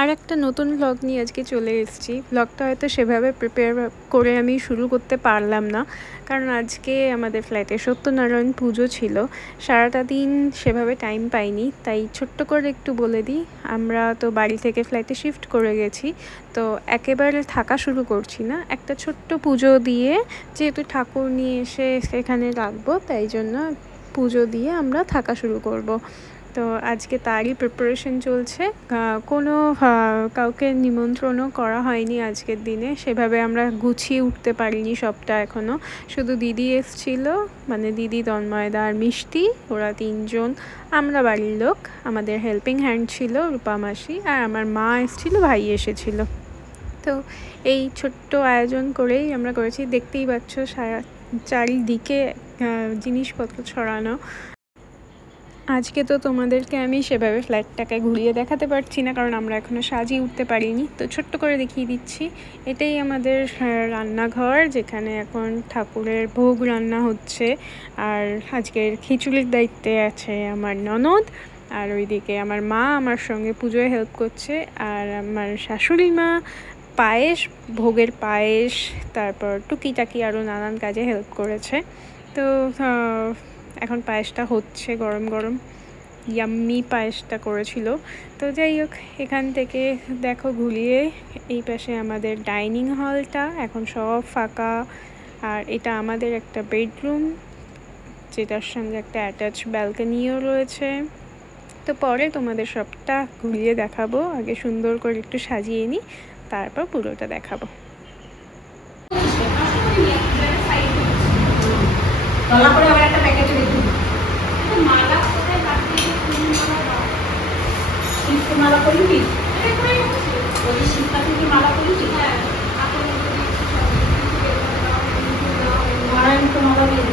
আর একটা নতুন ব্লগ নিয়ে আজকে চলে এসেছি। ব্লগটা হয়তো সেভাবে প্রিপেয়ার করে আমি শুরু করতে পারলাম না, কারণ আজকে আমাদের ফ্ল্যাটে সত্যনারায়ণ পুজো ছিল। সারাটা দিন সেভাবে টাইম পাইনি, তাই ছোট্ট করে একটু বলে দিই। আমরা তো বাড়ি থেকে ফ্ল্যাটে শিফট করে গেছি, তো একেবারে থাকা শুরু করছি না। একটা ছোট্ট পুজো দিয়ে, যেহেতু ঠাকুর নিয়ে এসে সেখানে রাখবো, তাই জন্য পুজো দিয়ে আমরা থাকা শুরু করব। তো আজকে তারই প্রিপারেশন চলছে। কোনো কাউকে নিমন্ত্রণও করা হয়নি আজকের দিনে, সেভাবে আমরা গুছিয়ে উঠতে পারিনি সবটা এখনও। শুধু দিদি এসছিল, মানে দিদি, তন্ময়দা আর মিষ্টি, ওরা তিনজন আমরা বাড়ির লোক। আমাদের হেল্পিং হ্যান্ড ছিল রূপা মাসি, আর আমার মা এসেছিলো, ভাই এসেছিল। তো এই ছোট্ট আয়োজন করেই আমরা করেছি। দেখতেই পাচ্ছ চারিদিকে জিনিসপত্র ছড়ানো। আজকে তো তোমাদেরকে আমি সেভাবে ফ্ল্যাটটাকে ঘুরিয়ে দেখাতে পারছি না, কারণ আমরা এখনও সাজিয়ে উঠতে পারিনি। তো ছোট্ট করে দেখিয়ে দিচ্ছি। এটাই আমাদের রান্নাঘর, যেখানে এখন ঠাকুরের ভোগ রান্না হচ্ছে। আর আজকের খিচুড়ির দায়িত্বে আছে আমার ননদ, আর ওইদিকে আমার মা আমার সঙ্গে পুজোয় হেল্প করছে। আর আমার শাশুড়ি মা পায়েস, ভোগের পায়েস, তারপর টুকিটাকি আরও নানান কাজে হেল্প করেছে। তো এখন পায়েসটা হচ্ছে গরম গরম, ইয়াম্মি পায়েসটা করেছিল। তো যাই হোক, এখান থেকে দেখো ঘুরিয়ে এই পাশে আমাদের ডাইনিং হলটা, এখন সব ফাঁকা। আর এটা আমাদের একটা বেডরুম, যেটার সঙ্গে একটা অ্যাটাচ ব্যালকনিও রয়েছে। তো পরে তোমাদের সবটা ঘুরিয়ে দেখাবো। আগে সুন্দর করে একটু সাজিয়ে নিই, তারপর পুরোটা দেখাবো। মালা করবি? বলি শীতটা থেকে মালা করবি? নারায়ণ তো মালা দিয়ে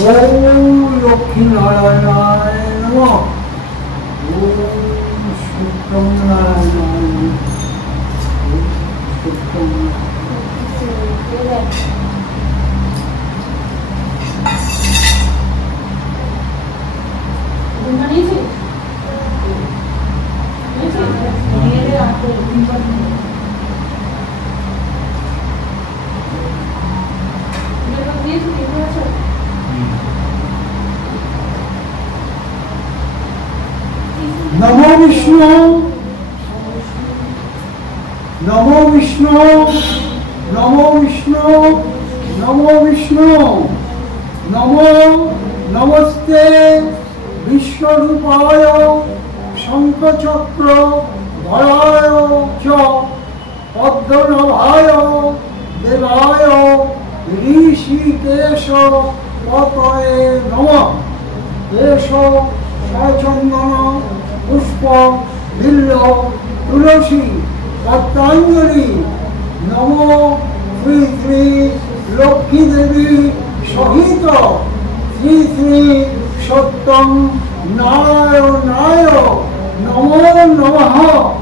ओम लक्ष्मी नारायणाय नमः। ओम शुक्रम नारायणाय शुक्रम। नमो विष्णु नमो विष्णु नमो विष्णु नमो विष्णु नमो नमस्ते विश्वरूपाय शंखचक्र धराय च पद्मनाभाय देवाय ऋषिकेश पतये नमः। एष चंदन पुष्प बिल्ल तुलसी पत्रांजलि नमो श्री श्री लक्ष्मी देवी सहित श्री श्री सत्यम नारायणाय नमो नमः।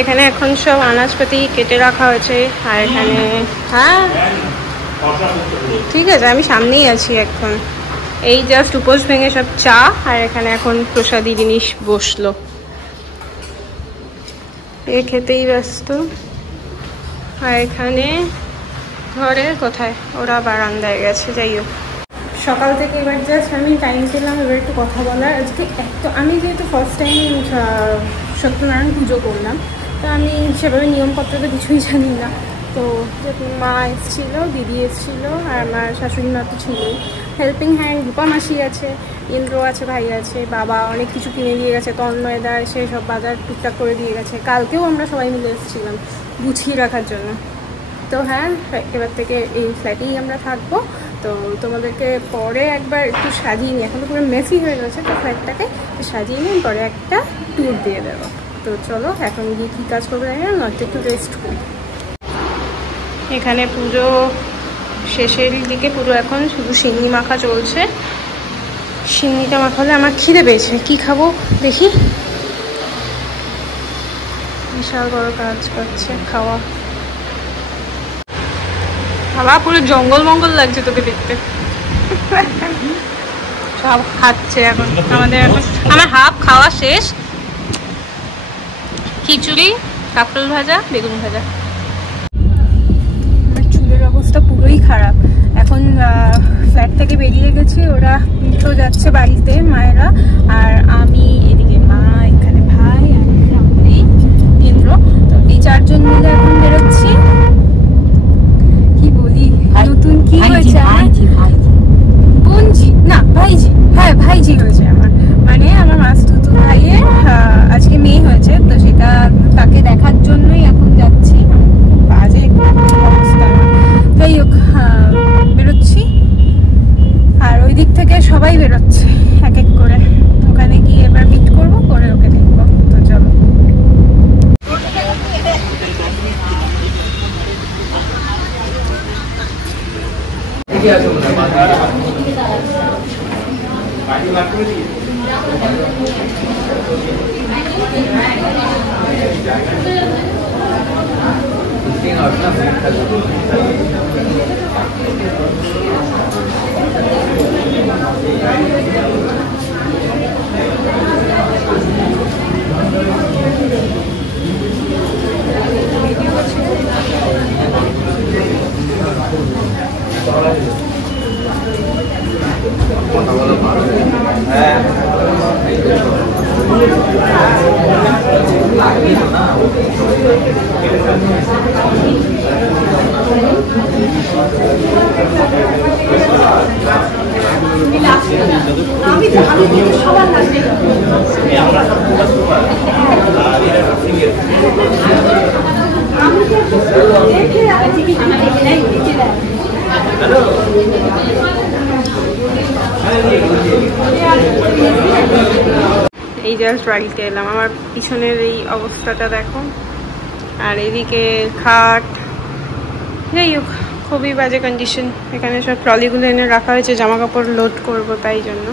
এখানে এখন সব আনাজপাতি কেটে রাখা হয়েছে আর এখানে হ্যাঁ ঠিক আছে আমি সামনেই আছি এখন। এই জাস্ট উপোস ভেঙে সব চা আর এখানে এখন প্রসাদী জিনিস বসলো, এ খেতেই ব্যস্ত। আর এখানে ঘরে কোথায় ওরা বারান্দায় গেছে। যাই হোক সকাল থেকে এবার জাস্ট আমি টাইম পেলাম এবার একটু কথা বলার। আজকে আমি যেহেতু ফার্স্ট টাইম সত্যনারায়ণ পুজো করলাম তো আমি সেভাবে নিয়মপত্র তো কিছুই জানি না। তো মা এসেছিল, দিদি এসেছিল আর আমার শাশুড়ি মা তো ছিলই। হেল্পিং হ্যান্ড রূপা মাসি আছে, ইন্দ্র আছে, ভাই আছে, বাবা অনেক কিছু কিনে দিয়ে গেছে, তন্ময়দা এসে সব বাজার টুকটাক করে দিয়ে গেছে। কালকেও আমরা সবাই মিলে এসেছিলাম গুছিয়ে রাখার জন্য। তো হ্যাঁ এবার থেকে এই ফ্ল্যাটেই আমরা থাকবো। তো তোমাদেরকে পরে একবার একটু সাজিয়ে নিই, এখন তো পুরো মেসি হয়ে গেছে, তো ফ্ল্যাটটাকে সাজিয়ে নিয়ে পরে একটা ট্যুর দিয়ে দেবো। তো চলো এখন গিয়ে কী কাজ করবো জানি না, নয়তো একটু রেস্ট করি। এখানে পুজো শেষের দিকে পুরো এখন শুধু সিন্নি মাখা চলছে। সিন্নিটা মাখালে আমার খিদে পেয়েছে, কি খাবো দেখি। বিশাল বড় কাজ করছে খাওয়া। বাবা পুরো জঙ্গল মঙ্গল লাগছে তোকে দেখতে। সব খাচ্ছে এখন আমাদের। এখন আমার হাফ খাওয়া শেষ, খিচুড়ি, কাঁকরোল ভাজা, বেগুন ভাজা। আমার চুলের অবস্থা পুরোই খারাপ। এখন ফ্ল্যাট থেকে বেরিয়ে গেছি, ওরা তো যাচ্ছে বাড়িতে মায়েরা, আর আমি এদিকে মা, এখানে ভাই আর সামনে ইন্দ্র। তো এই চারজন মিলে এখন বেরোচ্ছি। কি বলি নতুন কি হয়েছে? বোনজি না ভাইজি, হ্যাঁ ভাইজি হয়েছে আমার, মানে আমার মাসতুতো ভাইয়ের আজকে মেয়ে হয়েছে। তো সেটা তাকে দেখার জন্যই এখন যাচ্ছি। বাজে অবস্থা। যাই হোক বেরোচ্ছি, আর ওই দিক থেকে সবাই বেরোচ্ছে এক এক করে। ওখানে গিয়ে এবার মিট করবো, করে ওকে দেখবো। তো চলো। এই জাস্ট বাড়িতে এলাম, আমার পিছনের এই অবস্থাটা দেখো, আর এদিকে খাট, যাই হোক খুবই বাজে কন্ডিশন। এখানে সব ট্রলিগুলো এনে রাখা হয়েছে, জামা কাপড় লোড করবো তাই জন্য।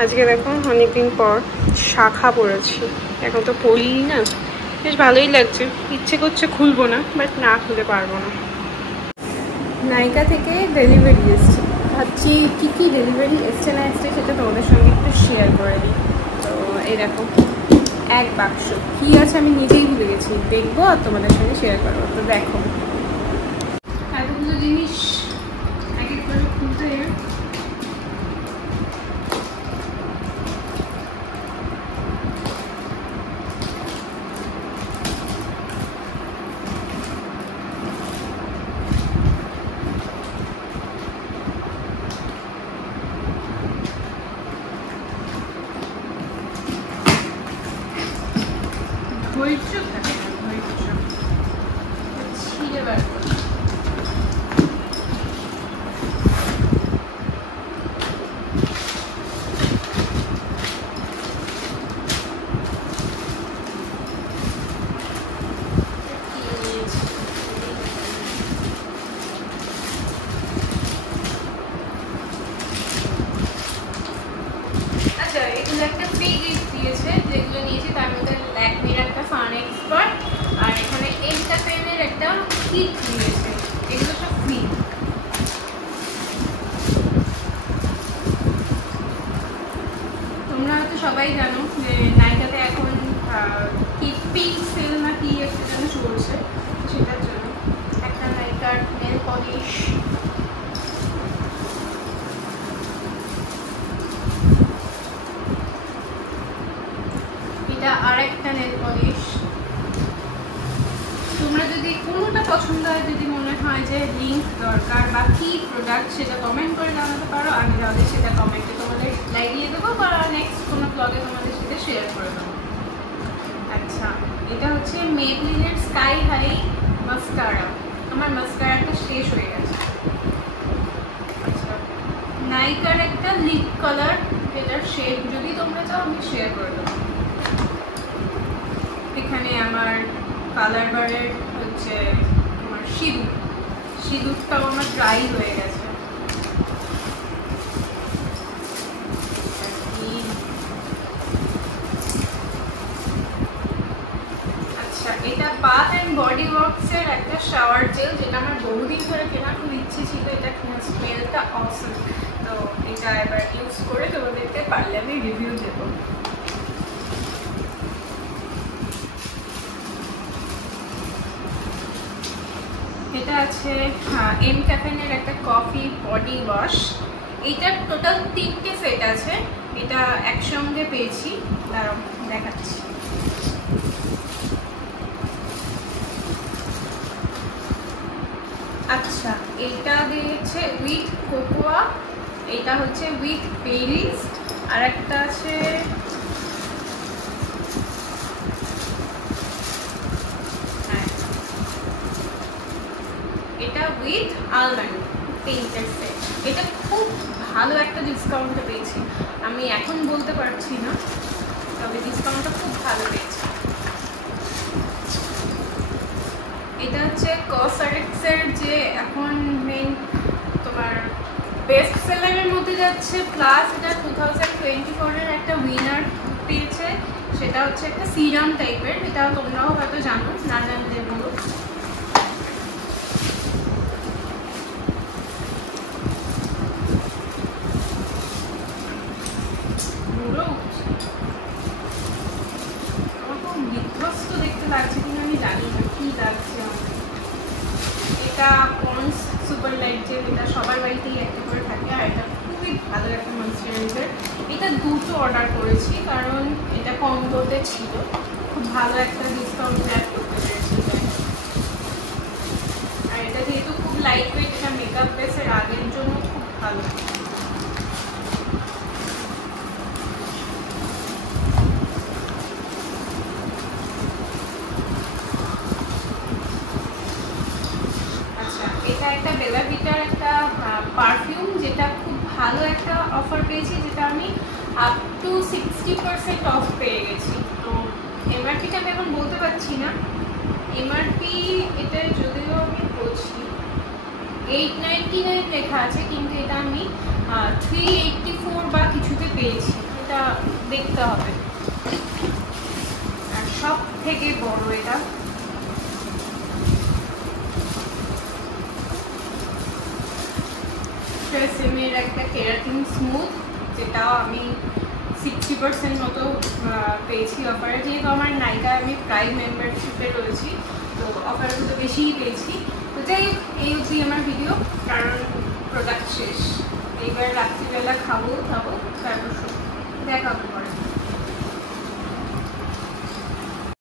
আজকে দেখো অনেকদিন পর শাখা পরেছি, এখন তো পরিই না, বেশ ভালোই লাগছে, ইচ্ছে করছে খুলবো না, বাট না খুলে পারবো না। নাইকা থেকে ডেলিভারি এসছে, ভাবছি কী কী ডেলিভারি এসছে না এসছে সেটা তোমাদের সঙ্গে একটু শেয়ার করে দিই। তো এই দেখো এক বাক্স, কী আছে আমি নিজেই ভুলে গেছি, দেখবো আর তোমাদের সঙ্গে শেয়ার করবো। তো দেখো এতগুলো জিনিস এক এক করে খুলতে ধৈর্য থাকে না, ধৈর্য ছিঁড়ে বার করি। আচ্ছা, এগুলো একটা ফ্রি গিফট দিয়েছে, যেগুলো নিয়েছি তার মধ্যে ল্যাকমির একটা ফান এক্সপার্ট, আর এখানে এইটা পেনের একটা কিট দিয়েছে, এগুলো সব ফ্রি। তোমরা হয়তো সবাই জানো যে নাইকাতে এখন কি পিঙ্ক সেল না কি একটা যেন চলছে, সেটার জন্য একটা নাইকার নেল পলিশ, এটা আর একটা নেল পলিশ। তোমরা যদি কোনোটা পছন্দ হয়, যদি মনে হয় যে লিঙ্ক দরকার বা কি প্রোডাক্ট সেটা কমেন্ট করে জানাতে পারো, আমি তাহলে সেটা কমেন্টে তোমাদের রিপ্লাই দিয়ে দেবো বা নেক্সট কোনো ব্লগে তোমাদের সাথে শেয়ার করে দেবো। আচ্ছা, এটা হচ্ছে মেবলিনের স্কাই হাই মাস্কারা, আমার মাস্কারাটা শেষ হয়ে গেছে। আচ্ছা, নাইকার একটা লিপ কালার, যেটার শেড যদি তোমরা চাও আমি শেয়ার করে দেবো। এখানে আমার কালার বারের হচ্ছে আমার সিঁদুরটাও আমার ড্রাই হয়ে গেছে। আচ্ছা, এটা বাথ অ্যান্ড বডি ওয়ার্কসের একটা শাওয়ার জেল, যেটা আমার বহুদিন ধরে কেনার খুব ইচ্ছে ছিল, এটা স্মেলটা অসম। তো এটা এবার ইউজ করে তোমাদেরকে পারলে আমি রিভিউ দেবো। এটা আছে এম ক্যাফেনের একটা কফি বডি ওয়াশ, এইটার টোটাল 3টে সেট আছে, এটা একসঙ্গে পেয়েছি, দাঁড়াও দেখাচ্ছি। আচ্ছা, এইটা দিয়েছে উইথ কোকোয়া, এটা হচ্ছে উইথ বেরিজ, আর একটা আছে এটা উইথ আলমন্ড, 3টে সেট। এটা খুব ভালো একটা ডিসকাউন্টে পেয়েছি, আমি এখন বলতে পারছি না, তবে ডিসকাউন্টটা খুব ভালো পেয়েছি। এটা হচ্ছে কসমেটিক্সের যে এখন মেন তোমার বেস্ট সেলারের মধ্যে যাচ্ছে, প্লাস এটা 2024-এর একটা উইনার পেয়েছে, সেটা হচ্ছে একটা সিরাম টাইপের, এটা তোমরাও হয়তো জানো, না জানলে বলো। বিধ্বস্ত দেখতে লাগছে কিনা আমি জানি না, কি লাগছে আমার। এটা পন্ডস সুপার লাইট জেল, এটা সবার বাড়িতেই একটা করে থাকে, আর এটা খুবই ভালো একটা ময়েশ্চারাইজার। এটা দুটো অর্ডার করেছি কারণ এটা কম্বোতে ছিল, খুব ভালো একটা ডিসকাউন্ট অ্যাড করতে পেরেছি। আর এটা যেহেতু খুব লাইট ওয়েট, এটা মেকআপ বেসের আগের জন্য খুব ভালো। আচ্ছা, এটা একটা বেলা ভিটার একটা পারফিউম, যেটা খুব ভালো একটা অফার পেয়েছি, যেটা আমি আপ টু 60% অফ পেয়ে গেছি। তো এমআরপিটা আমি এখন বলতে পারছি না, এমআরপি এটা যদিও আমি বলছি 899 লেখা আছে, কিন্তু এটা আমি 384 বা কিছুতে পেয়েছি, এটা দেখতে হবে। আর সব থেকে বড় এটা ট্রেসেমের একটা কেরাটিন স্মুথ, যেটাও আমি 60% মতো পেয়েছি অফারে। যেহেতু আমার নাইকা আমি প্রাইম মেম্বারশিপে রয়েছি, তো অফারগুলো বেশিই পেয়েছি। তো যাই হোক, এই অবধি আমার ভিডিও, কারণ প্রোডাক্ট শেষ। এইবার রাত্রিবেলা খাবো তারপর দেখা হবে পরে।